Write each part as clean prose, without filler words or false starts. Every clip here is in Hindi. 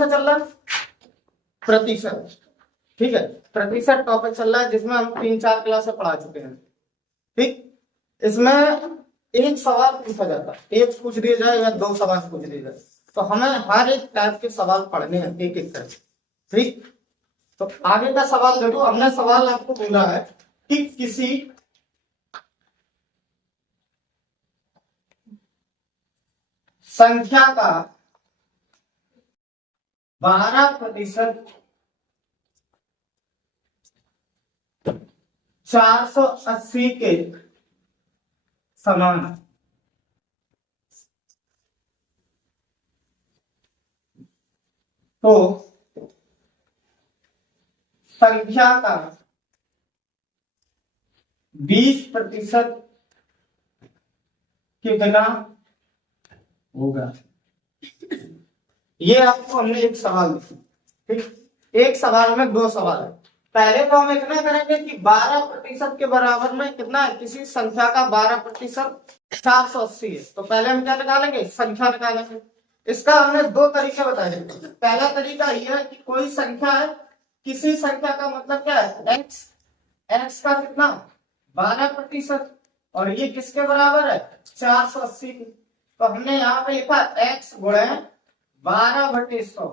सा चल रहा है? प्रतिशत। ठीक है, प्रतिशत टॉपिक चल रहा है जिसमें हम 3-4 क्लासें पढ़ा चुके हैं। ठीक, इसमें एक सवाल पूछा जाता है, एक पूछ दिया जाए या 2 सवाल पूछ दिए जाए, तो हमें हर एक टाइप के सवाल पढ़ने हैं एक एक करके। ठीक, तो आगे का सवाल देखो। हमने सवाल आपको बोला है कि किसी संख्या का 12% 480 के समान है। तो संख्या का 20% कितना होगा? ये आपको हमने एक सवाल दिया। ठीक, एक सवाल में 2 सवाल है। पहले तो हम इतना करेंगे कि 12% के बराबर में कितना है, किसी संख्या का 12% 480 है। तो पहले हम क्या निकालेंगे, संख्या निकालेंगे। इसका हमने 2 तरीके बताए। पहला तरीका यह है कि कोई संख्या है, किसी संख्या का मतलब क्या है, एक्स, एक्स का कितना 12%, और ये किसके बराबर है, 480 की। तो हमने यहाँ पे लिखा एक्स गुणे 12/100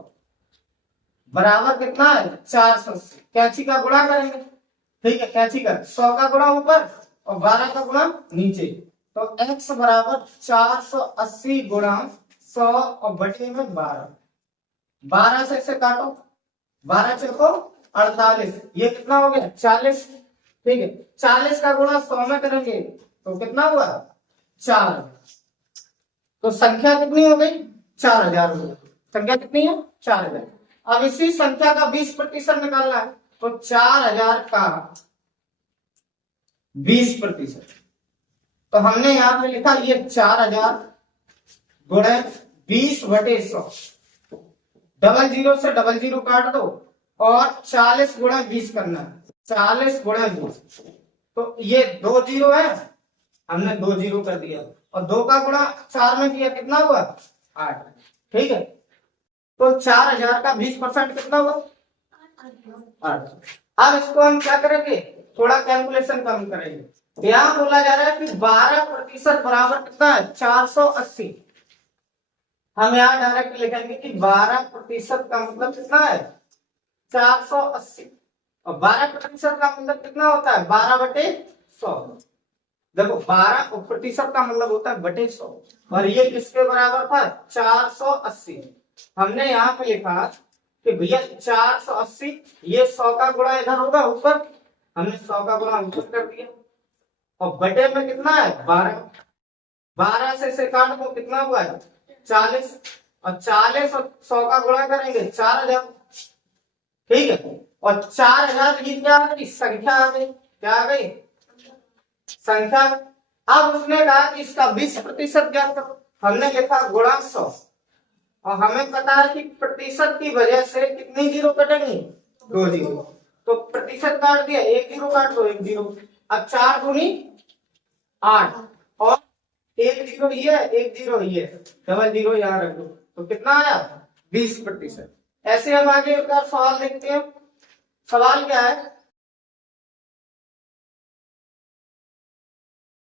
बराबर कितना है, 480। कैंची का गुणा करेंगे। ठीक है, कैंची का 100 का गुणा ऊपर और 12 का गुणा नीचे। तो x बराबर 480 गुणा 100 और बटे में 12। 12 से इसे काटो, 12 चौको 48, ये कितना हो गया 40। ठीक है, 40 का गुणा 100 में करेंगे तो कितना हुआ 4। तो संख्या कितनी हो गई, 4000 हो गई। संख्या कितनी है, 4000। अब इसी संख्या का 20% निकालना है, तो 4000 का 20%। तो हमने यहां पे लिखा ये 4000 गुणे 20/100, 00 से 00 काट दो और 40 गुणे 20 करना है, 40 गुणे 20। तो ये 2 जीरो है, हमने 2 जीरो कर दिया, और 2 का गुणा 4 में किया, कितना हुआ 8। ठीक है, तो 4000 का 20% कितना हुआ 8। अब इसको हम क्या करेंगे, थोड़ा कैलकुलेशन कम करेंगे। यहां बोला जा रहा है कि 12% बराबर कितना है 480। हम यहाँ डायरेक्ट लिखेंगे कि 12% का मतलब कितना है 480, और 12% का मतलब कितना होता है 12/100। देखो 12% का मतलब होता है बटे 100, और ये किसके बराबर था 480। हमने यहाँ पे लिखा कि भैया 480, ये 100 का गुणा इधर होगा ऊपर, हमने 100 का गुणा ऊपर कर दिया, और बटे में कितना है 12। 12 से काट दो, कितना हुआ है 40, और 40 और 100 का गुणा करेंगे 4000। ठीक है, और 4000 की क्या आ गई, संख्या आ गई। क्या आ गई, संख्या। अब उसने कहा कि इसका 20% ज्ञात करो। हमने लिखा गुणा 100, और हमें पता है कि प्रतिशत की वजह से कितनी जीरो कटेंगी, 2 जीरो। तो प्रतिशत काट दिया, 1 जीरो काट दो, 1 जीरो। अब 4 दूनी 8, और 1 जीरो ये है, 1 जीरो ये, डबल जीरो यहाँ रख दो, तो कितना आया 20%। ऐसे हम आगे एक बार सवाल देखते हैं। सवाल क्या है,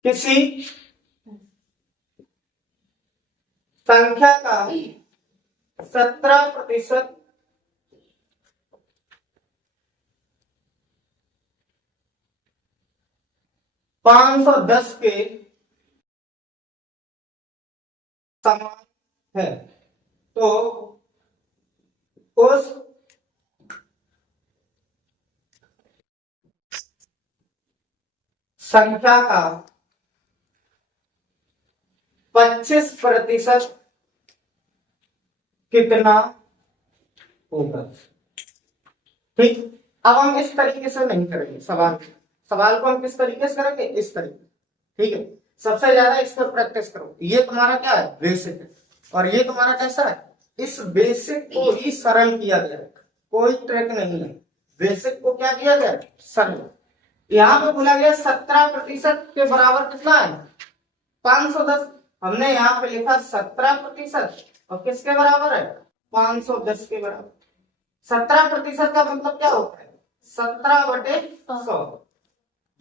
किसी संख्या का 17% 510 के समान है, तो उस संख्या का 25% कितना होगा। ठीक, अब हम इस तरीके से नहीं करेंगे सवाल को हम किस तरीके से करेंगे, इस तरीके। ठीक है, सबसे ज्यादा इस पर प्रैक्टिस करो। ये तुम्हारा क्या है बेसिक है, और ये तुम्हारा कैसा है, इस बेसिक को ही सरल किया गया है, कोई ट्रिक नहीं है। बेसिक को क्या किया गया, सरल। यहाँ पे बोला गया 17% के बराबर कितना है 510। हमने यहाँ पे लिखा 17%, और किसके बराबर है 510 के बराबर। 17% का मतलब क्या होता है? 17/100,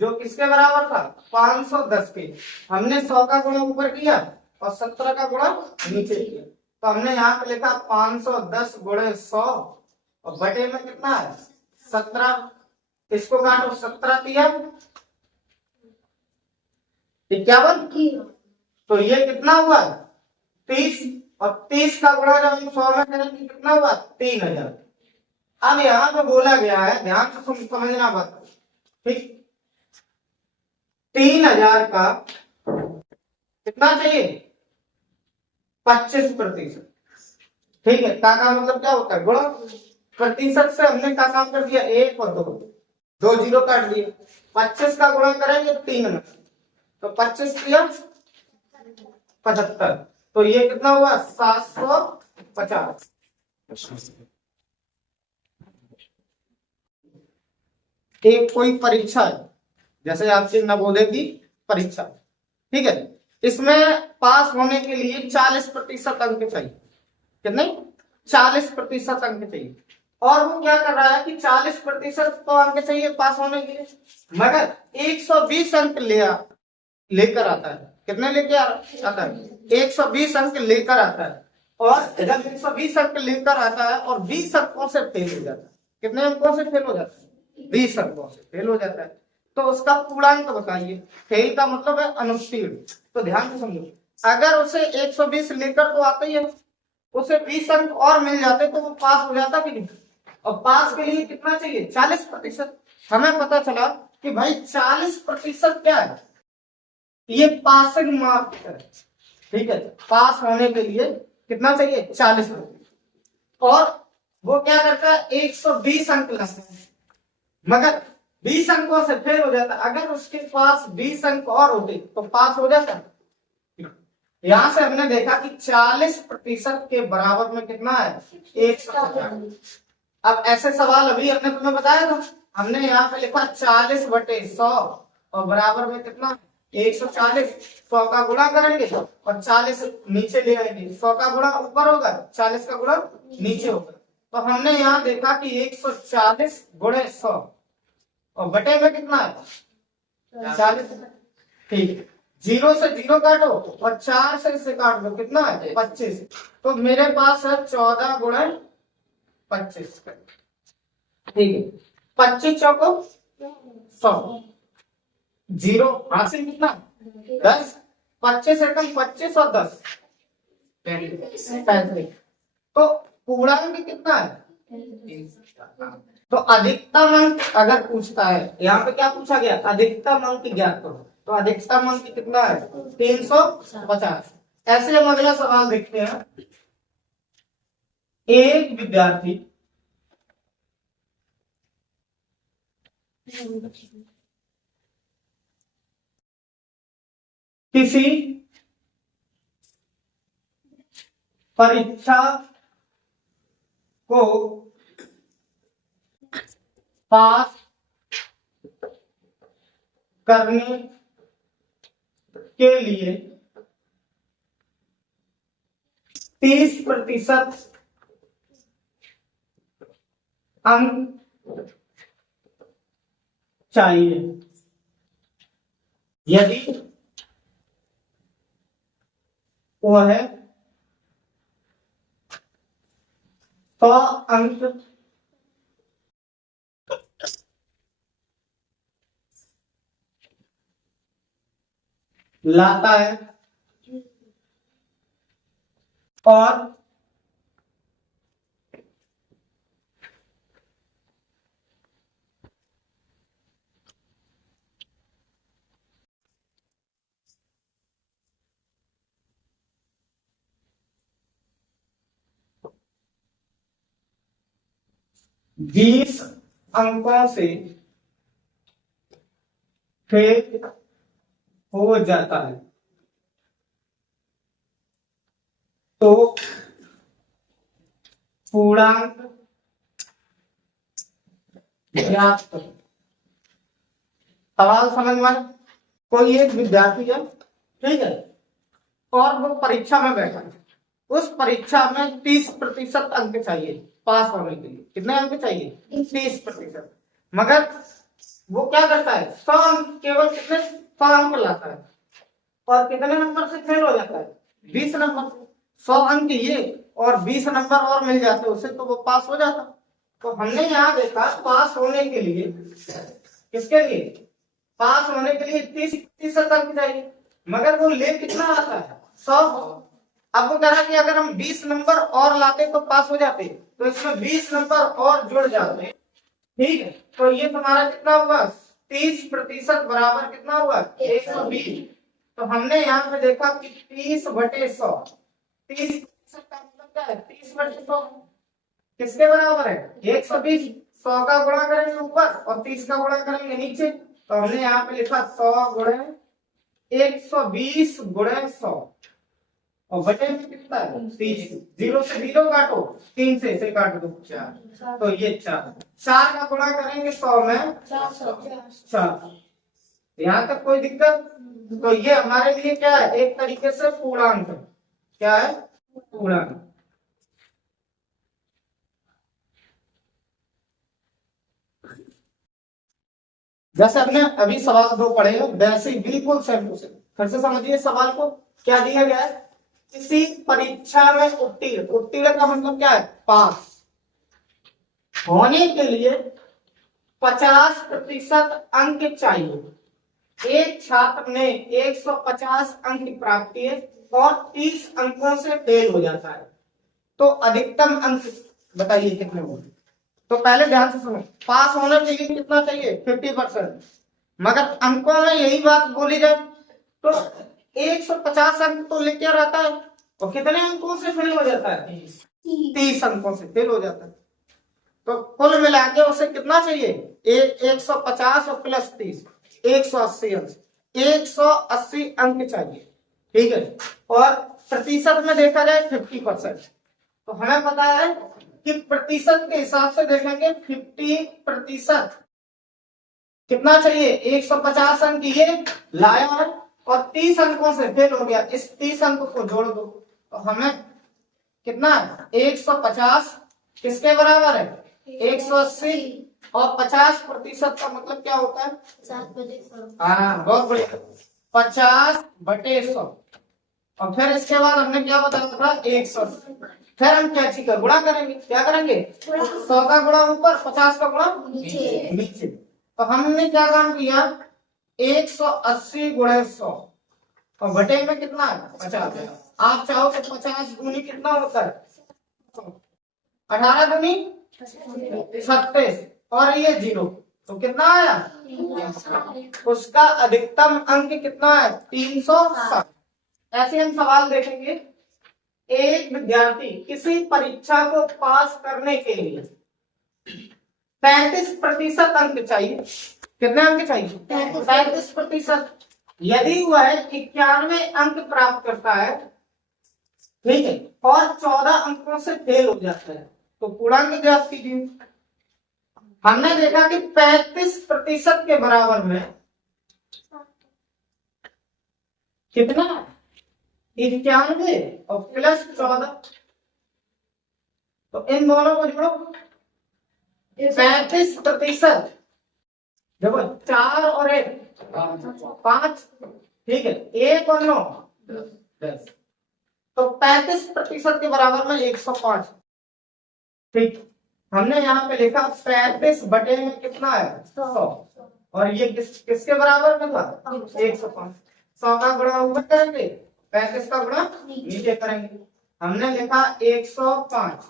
जो किसके बराबर था? 510 के। हमने 100 का गुणा ऊपर किया और 17 का गुणा नीचे किया, तो हमने यहाँ पे लिखा 510 गुणे 100 और बटे में कितना है? 17। इसको काटो, 17 दिया 51, तो ये कितना हुआ? 30, और 30 का गुणा जब हम 100 में करेंगे कितना हुआ? 3000। अब यहाँ पे बोला गया है, ध्यान से समझना बात, ठीक, 3000 का कितना चाहिए? 25%। ठीक है, का मतलब क्या होता है? गुणा। प्रतिशत से हमने क्या काम कर दिया? 1 और 2, 2 जीरो काट दिए। 25 का गुणा करेंगे 3 में, तो 25 किया 75, तो ये कितना हुआ? 750। एक कोई परीक्षा है, जैसे आपकी नवोदय की परीक्षा, ठीक है, इसमें पास होने के लिए 40% अंक चाहिए। कितने? 40% अंक चाहिए। और वो क्या कर रहा है कि 40% तो अंक चाहिए पास होने के लिए, मगर 120 अंक लेकर आता है। कितने लेके आता है? 120 अंक लेकर आता है। और जब 120 अंक लेकर आता है और 20 अंकों से फेल हो जाता है, कितने अंकों से फेल हो जाता है? 20 अंकों से फेल हो जाता है, तो उसका पूर्णांक बताइए। फेल का मतलब है अनुत्तीर्ण। तो ध्यान से समझो, अगर उसे 120 लेकर तो आता ही है, उसे 20 अंक और मिल जाते तो वो पास हो जाता कि नहीं? और पास के लिए कितना चाहिए? 40%। हमें पता चला कि भाई 40% क्या है? ये पासिंग मार्क्स है। ठीक है, पास होने के लिए कितना चाहिए? 40%। और वो क्या करता है? 120 अंक लाता है, मगर 20 अंकों से फेल हो जाता। अगर उसके पास 20 अंक और होते तो पास हो जाता। यहां से हमने देखा कि 40% के बराबर में कितना है? 150। अब ऐसे सवाल अभी हमने तुम्हें बताया था, हमने यहाँ पे लिखा 40/100 और बराबर में कितना? 140। 100 का गुणा करेंगे और 40 नीचे ले आएंगे। 100 का गुणा ऊपर होगा, 40 का गुणा नीचे होगा। तो हमने यहाँ देखा कि 140 गुणे 100 और बटे में कितना है? 40। ठीक है, 0 से 0 काटो और 4 से इसे काट दो, कितना है? 25। तो मेरे पास है 14 गुणे 25। ठीक है, 25 चौको 100, 0 हासिल कितना? 10। 25 एकम 25 और 10 35। तो पूर्णांक कितना है? तो अधिकतम अंक अगर पूछता है, यहाँ पे क्या पूछा गया? अधिकतम अंक ज्ञात करो। तो अधिकतम अंक कितना है? 350। ऐसे हम अगला सवाल देखते हैं। एक विद्यार्थी किसी परीक्षा को पास करने के लिए 30% अंक चाहिए। यदि वह 100 अंक लाता है और बीस अंकों से फेल हो जाता है तो पूर्णांक ज्ञात करो। सवाल समझ में? कोई एक विद्यार्थी है, ठीक है, और वो परीक्षा में बैठा है। उस परीक्षा में 30% अंक चाहिए पास होने के लिए। कितने अंक चाहिए? 30%। मगर वो क्या करता है, 100 अंक, केवल कितने 100 अंक लाता है और कितने नंबर से फेल हो जाता है? 20 नंबर से। 100 अंक ये और 20 नंबर और मिल जाते उसे तो वो पास हो जाता। तो हमने यहाँ देखा पास होने के लिए, किसके लिए? पास होने के लिए 30% अंक चाहिए, मगर वो ले कितना आता है? 100। अब वो कह रहा कि अगर हम 20 नंबर और लाते तो पास हो जाते, तो इसमें 20 नंबर और जुड़ जाते। ठीक है, तो ये तुम्हारा कितना हुआ? 30% बराबर कितना हुआ? 120। तो हमने यहाँ पे देखा कि 30/100, 30% का मतलब क्या है? 30/100 किसके बराबर है? 120। 100 का गुणा करेंगे ऊपर और 30 का गुणा करेंगे नीचे। तो हमने यहाँ पे लिखा 100 गुणे 120 गुणे 100 और बटे में कितना है? 30। 0 से 0 काटो, 3 से इसे काट दो 4, तो ये 4 का गुणा करेंगे 100 में 4। यहाँ तक कोई दिक्कत? तो ये हमारे लिए क्या है? एक तरीके से पूर्णांक। क्या है? पूर्णांक। जैसे हमने अभी सवाल 2 पढ़े हैं वैसे ही बिल्कुल सेम टू सेम फिर से समझिए सवाल को। क्या दिया गया है? किसी परीक्षा में उत्तीर्ण, उत्तीर्ण का मतलब क्या है? पास होने के लिए 50% अंक चाहिए। एक छात्र ने 150 अंक प्राप्त किए और 30 अंकों से फेल हो जाता है, तो अधिकतम अंक बताइए कितने होंगे? तो पहले ध्यान से सुनो, पास होने के लिए कितना चाहिए? 50%। मगर अंकों में यही बात बोली जाए तो 150 अंक तो लेके आता है और कितने अंकों से फेल हो जाता है? 30 अंकों से फेल हो जाता है। तो कुल मिला के उसे कितना चाहिए? 150 और प्लस 30, 180 अंक। 180 अंक चाहिए। ठीक है, और प्रतिशत में देखा जाए 50%। तो हमें पता है कि प्रतिशत के हिसाब से देखेंगे 50% कितना चाहिए? 150 अंक ये लाया है और 30 अंकों से फेल हो गया, इस 30 अंक को जोड़ दो तो हमें कितना? 150 किसके बराबर है? 180 और 50% का मतलब क्या होता है? 50/100। हाँ, बहुत बढ़िया, 50/100। और फिर इसके बाद हमने क्या बताया था? 180। फिर हम क्या चीज का गुणा करेंगे? क्या करेंगे? 100 का गुणा ऊपर, 50 का गुणा नीचे। तो हमने क्या काम किया? 180 गुणे 100 और बटे में कितना है? 50। आप चाहो तो 50 दूनी कितना होता है? 18 दूनी 36 और ये 0, तो कितना आया? उसका अधिकतम अंक कितना है? 360। ऐसे हम सवाल देखेंगे। एक विद्यार्थी किसी परीक्षा को पास करने के लिए 35% अंक चाहिए। कितने अंक चाहिए? 35%। यदि वह 91 अंक प्राप्त करता है, ठीक है, और 14 अंकों से फेल हो जाता है, तो पूर्णांक ज्ञात कीजिए। हमने देखा कि 35% के बराबर में कितना? 91 और प्लस 14। तो इन दोनों को जोड़ो, 35%। देखो 4 और 1 5, ठीक है, 1 और 9 10। तो 35% के बराबर में 105। ठीक, हमने यहाँ पे लिखा 35 बटे में कितना है? 100। और ये किसके बराबर में था? 105। 100 का गुणा ऊपर करेंगे, 35 का गुणा नीचे करेंगे। हमने लिखा 105,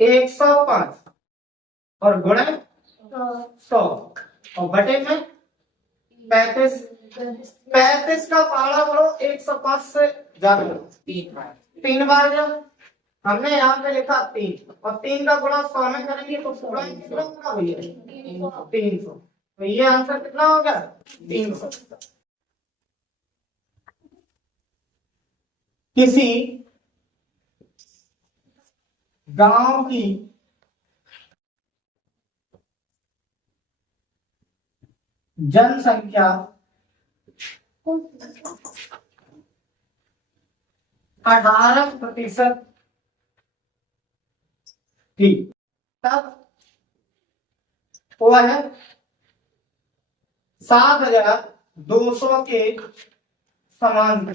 105 और गुणे 100 और बटे में 35। 35 का पहाड़ा बढ़ो 105 से ज्यादा 3 बार जब हमने यहाँ पे लिखा 3 और 3 का गुणा 100 में करेंगे तो पूरा कितना होगा भैया? 300। तो ये आंसर कितना हो गया? 300। किसी गांव की जनसंख्या 18% थी, तब हुआ है 7,200 के समान।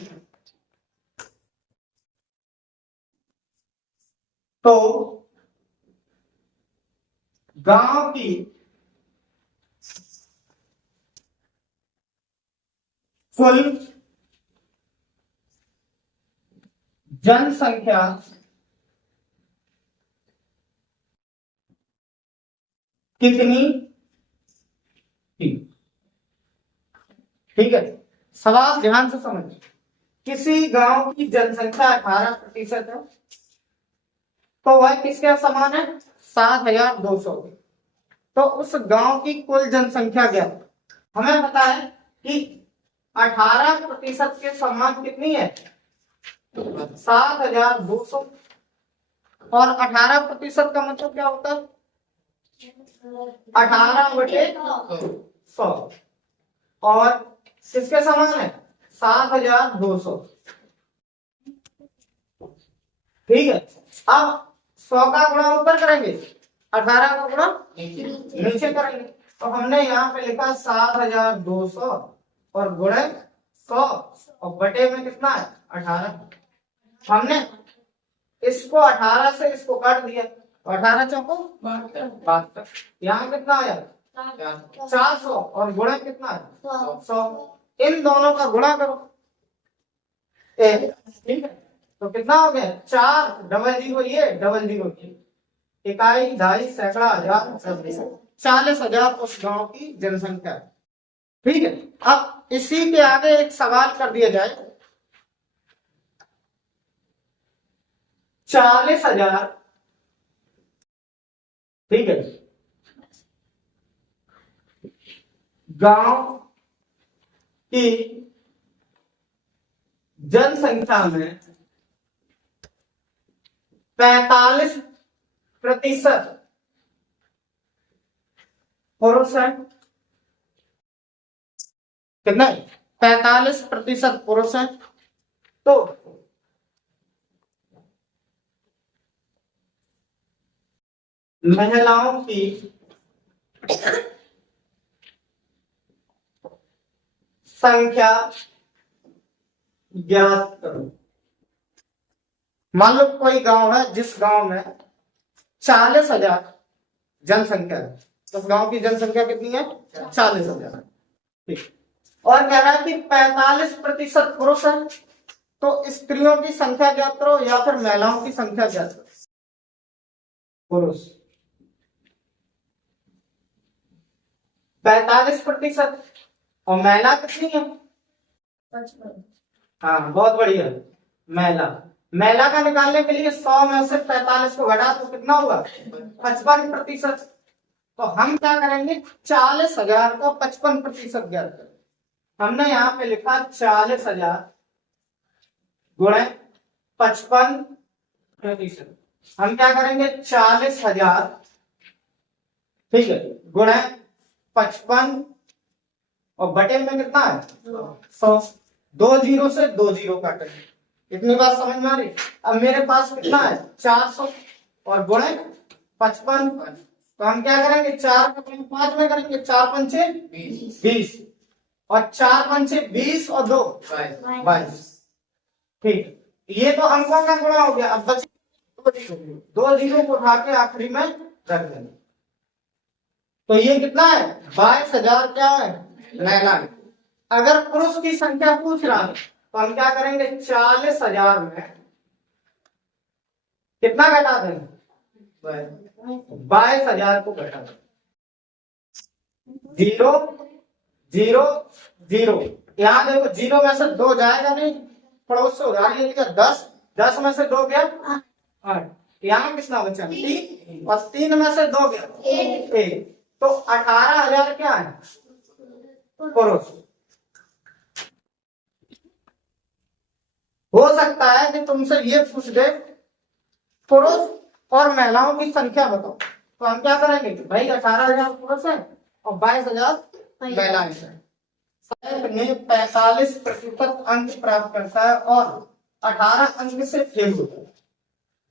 तो गांव की कुल जनसंख्या कितनी थी? ठीक है, सवाल ध्यान से समझिए। किसी गांव की जनसंख्या 18% है, तो वह किसके समान है? 7,200। तो उस गांव की कुल जनसंख्या क्या है? हमें पता है कि 18% के समान कितनी है? 7,200। और 18% का मतलब क्या होता है? 18/100। और किसके समान है? 7,200। ठीक है, अब 100 का गुणा ऊपर करेंगे, 18 का गुणा नीचे करेंगे। तो हमने यहाँ पे लिखा 7,200 और गुणे 100 और बटे में कितना है? 18। हमने इसको 18 से इसको काट दिया, 18 चौको 72। यहाँ कितना आया? 400 और गुणा कितना है? 100। इन दोनों का गुणा करो। ठीक है, तो कितना हो गया? 400 ये 00 इकाई, ढाई, सैकड़ा, हजार, 40,000 उस गांव की जनसंख्या है। ठीक है, अब इसी के आगे एक सवाल कर दिया जाए। 40,000, ठीक है, गांव की जनसंख्या में 45% पुरुष है। कितना? 45% पुरुष है। तो महिलाओं की संख्या ज्ञात करो। मान लो कोई गांव है जिस गांव में 40,000 जनसंख्या है। उस गांव की जनसंख्या कितनी है? 40,000। ठीक, और कह रहा है कि 45% पुरुष है। तो स्त्रियों की संख्या ज्ञात करो या फिर महिलाओं की संख्या ज्ञात करो। पुरुष 45% और महिला कितनी है? 55। हाँ, बहुत बढ़िया। महिला का निकालने के लिए 100 में से 45 को घटा तो कितना हुआ? 55%। तो हम क्या करेंगे? 40,000 को 55% ज्ञात करें। हमने यहाँ पे लिखा 40,000 गुणे 55%। हम क्या करेंगे? 40,000, ठीक है, गुणे 55 और बटे में कितना है? 100। 2 जीरो से 2 जीरो काटेंगे। इतनी बात समझ में आ रही? अब मेरे पास कितना है? 400 और गुणे 55। तो हम क्या करेंगे? 4 को 5 में करेंगे। 4 पंचे 20 और 4 पंचे 20 और 2 22। ठीक, ये तो अंकों का गुणा हो गया। अब बचे 2 जीरो को उठा के आखिरी में रख देंगे। तो ये कितना है? 22,000 क्या है? महिला। अगर पुरुष की संख्या पूछ रहा है तो हम क्या करेंगे? 40,000 में कितना घटा देंगे? 22,000 को घटा देंगे। 0 0 0। यहाँ देखो, 0 में से 2 जाएगा नहीं, पड़ोस से उधार ले लिया। 10 में से 2 गया 8। यहाँ कितना बचा? 3 और 3 में से 2 गया 1। तो 18,000 क्या है? पुरुष। हो सकता है कि तुमसे ये पूछ दे पुरुष और महिलाओं की संख्या बताओ। तो हम क्या करेंगे? भाई 18,000 पुरुष है और 22,000 महिलाएं हैं। 45% अंक प्राप्त करता है और 18 अंक से फेल होता है।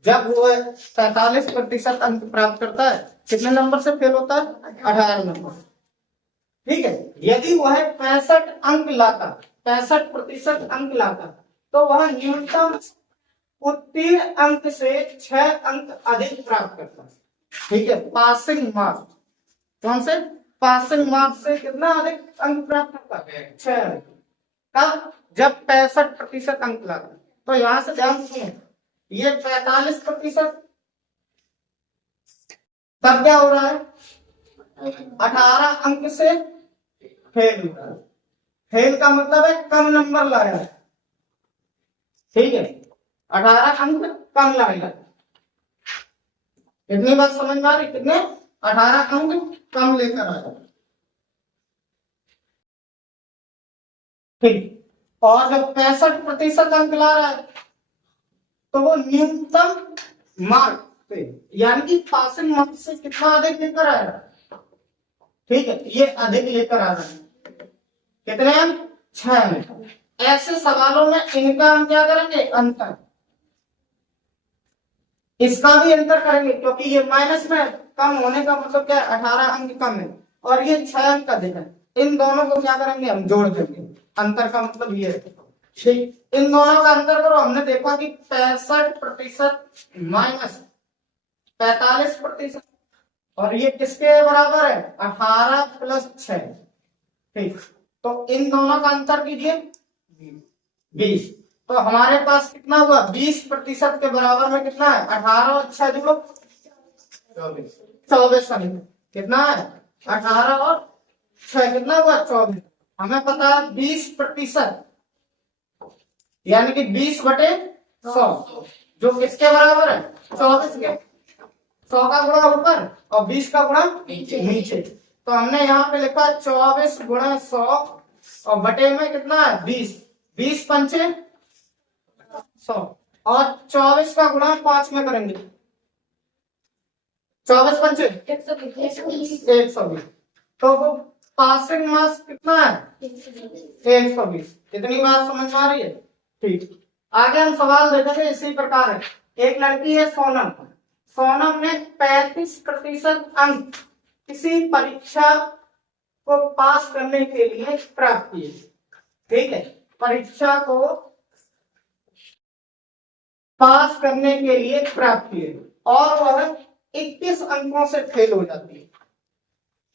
जब वो 45% अंक प्राप्त करता है, कितने नंबर से फेल होता है? 18 नंबर। ठीक है, यदि वह 65 अंक लाता, 65% अंक लाता, तो वह न्यूनतम उत्तीर्ण अंक से 6 अंक अधिक प्राप्त करता है। ठीक है, पासिंग मार्क्स, कौन से? पासिंग मार्क्स से कितना अधिक अंक प्राप्त करता है? 6 अंक। कब? जब 65% अंक लाता। तो यहां से ध्यान सुनिए, ये 45%, तब क्या हो रहा है? 18 अंक से फेल हो रहा है। फेल का मतलब है कम नंबर लाया है। ठीक है, 18 अंक कम लाएगा। कितनी बात समझ में आ रही? कितने? 18 अंक कम लेकर आया। ठीक, और जब 65% अंक ला रहा है, तो वो न्यूनतम मार्क से, यानी कि पासिंग मार्क्स से कितना अधिक लेकर आएगा? ठीक है, ये अधिक लेकर आ रहा है। कितने अंक? 6 अंक। ऐसे सवालों में इनका हम क्या करेंगे? अंतर। इसका भी अंतर करेंगे, क्योंकि ये माइनस में कम होने का मतलब क्या है? 18 अंक कम है, और ये 6 अंक अधिक है। इन दोनों को क्या करेंगे? हम जोड़ देंगे। अंतर का मतलब ये है। ठीक, इन दोनों का अंतर करो। हमने देखा कि 65% माइनस 45%, और ये किसके बराबर है? 18 प्लस 6। ठीक, तो इन दोनों का अंतर कीजिए 20। तो हमारे पास कितना हुआ? 20% के बराबर में कितना है? 18 और 6 जोड़ो 24 अंक। कितना है? 18 और 6 कितना हुआ? 24। हमें पता है 20%, यानी कि 20/100, जो किसके बराबर है? 24 के। 100 का गुणा ऊपर और 20 का गुणा नीचे। तो हमने यहाँ पे लिखा 24 गुणा 100, और बटे में कितना है? 20। 20 पंचे 100, और 24 का गुणा 5 में करेंगे। 24 पंचे 120। तो वो पासिंग मार्क्स कितना है? 120। कितनी बात समझ में आ रही है? ठीक, आगे हम सवाल देखेंगे इसी प्रकार है। एक लड़की है सोनम। सोनम ने 35% अंक किसी परीक्षा को पास करने के लिए प्राप्त किए। ठीक है, परीक्षा को पास करने के लिए प्राप्त किए, और वह 21 अंकों से फेल हो जाती है।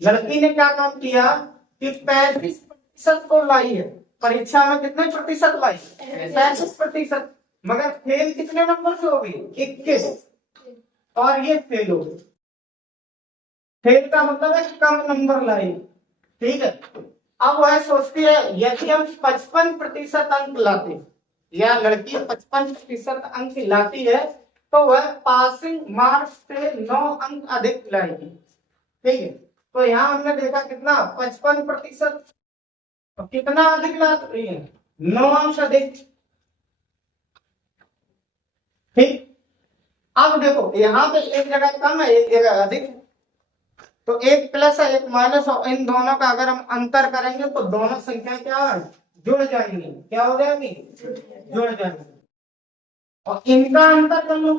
लड़की ने क्या काम किया कि 35% को लाई है, परीक्षा में कितने प्रतिशत लाई? 35%, मगर फेल कितने नंबर से हो गई? 21, और ये फेल हो गई। फेल का मतलब है कम नंबर लाई। ठीक है, अब वह सोचती है यदि हम 55% अंक लाते, या लड़की 55% अंक लाती है, तो वह पासिंग मार्क्स से 9 अंक अधिक लाएगी। ठीक है, तो यहाँ हमने देखा कितना? 55%, कितना अधिक ला रही है? 9 अंक अधिक। ठीक, अब देखो यहाँ पे एक जगह कम है, एक जगह अधिक है, तो एक प्लस है एक माइनस, और इन दोनों का अगर हम अंतर करेंगे तो दोनों संख्या क्या है? जुड़ जाएंगी। क्या हो जाएंगी? जुड़ जाएंगी। और इनका अंतर कर लो।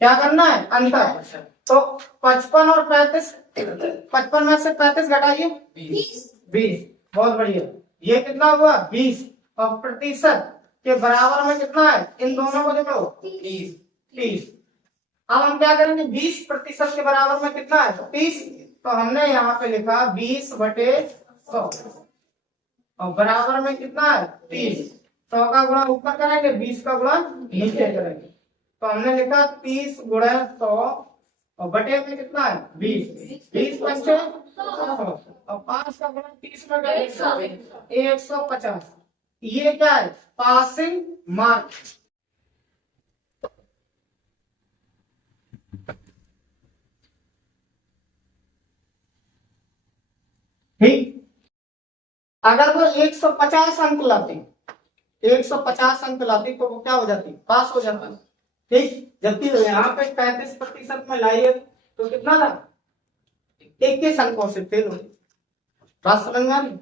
क्या करना है? अंतर। तो 55 और 35, 55 में से 35 घटाइए 20। बहुत बढ़िया, ये कितना हुआ? 20, और प्रतिशत के बराबर में कितना है? इन दोनों को जोड़ो 30। अब हम क्या करेंगे? 20% के बराबर में कितना है? 30। तो हमने यहाँ पे लिखा 20/100, और बराबर में कितना है? 30। 100 का गुणा ऊपर करेंगे, 20 का गुणा नीचे करेंगे। तो हमने लिखा 30 गुणा 100, और बटे में कितना है? 20। 20 पंचे 100, और 5 का गुणा 30 में करेंगे 150। ये क्या है? Passing mark. ठीक, अगर वो 150 अंक लाती, 150 अंक लाती, तो वो क्या हो जाती? पास हो जाता। ठीक, जबकि यहाँ पे 35% में लाई है, तो कितना था? 21 अंकों से फेल हो। बात समझ में आ रही?